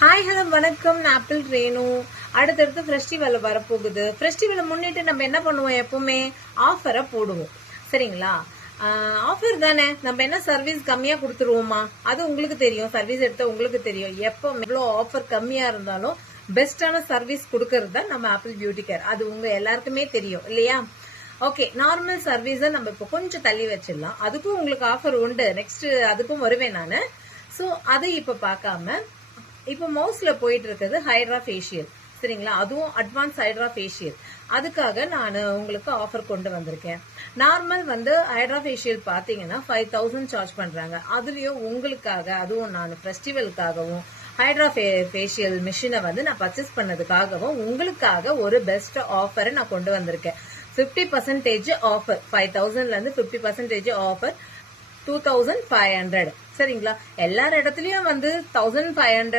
Hi hello வணக்கம். நான் apple Renu. அடுத்தடுத்து ஃபெஸ்டிவல் வரப்போகுது. ஃபெஸ்டிவலை முன்னிட்டு நம்ம என்ன பண்ணுவோம் எப்பவுமே? ஆஃபரை போடுவோம். சரிங்களா? ஆஃபர் தானே. நம்ம என்ன சர்வீஸ் கம்மியாக கொடுத்துருவோமா? அது உங்களுக்கு தெரியும். சர்வீஸ் எடுத்தால் உங்களுக்கு தெரியும். எப்போ எவ்வளோ ஆஃபர் கம்மியாக இருந்தாலும் பெஸ்ட்டான சர்வீஸ் கொடுக்கறது தான் நம்ம ஆப்பிள் பியூட்டி கேர் அது உங்கள் எல்லாருக்குமே தெரியும். இல்லையா? ஓகே நார்மல் சர்வீஸை நம்ம இப்போ கொஞ்சம் தள்ளி வச்சிடலாம். அதுக்கும் உங்களுக்கு ஆஃபர் உண்டு. நெக்ஸ்ட் அதுக்கும் வருவேன் நான். ஸோ அதை இப்போ பார்க்காம இப்போ மவுஸ்ல போயிட்டு இருக்கிறது ஹைட்ரா ஃபேஷியல் சரிங்களா? அதுவும் அட்வான்ஸ் ஹைட்ரா ஃபேஷியல் அதுக்காக நான் உங்களுக்கு ஆஃபர் கொண்டு வந்திருக்கேன். நார்மல் வந்து ஹைட்ரா ஃபேஷியல் பார்த்தீங்கன்னா ஃபைவ் தௌசண்ட் சார்ஜ் பண்றாங்க. அதுலயும் உங்களுக்காக அதுவும் நான் ஃபெஸ்டிவலுக்காகவும் ஹைட்ரா ஃபேஷியல் மிஷினை வந்து நான் பர்ச்சேஸ் பண்ணதுக்காகவும் உங்களுக்காக ஒரு பெஸ்ட் ஆஃபரை நான் கொண்டு வந்திருக்கேன். ஃபிஃப்டி பர்சன்டேஜ் ஆஃபர் ஃபைவ் தௌசண்ட்ல இருந்து fifty percentage offer two thousand five hundred சரிங்களா? எல்லார் இடத்துலயும் வந்து தௌசண்ட் ஃபைவ் ஹண்ட்ரட்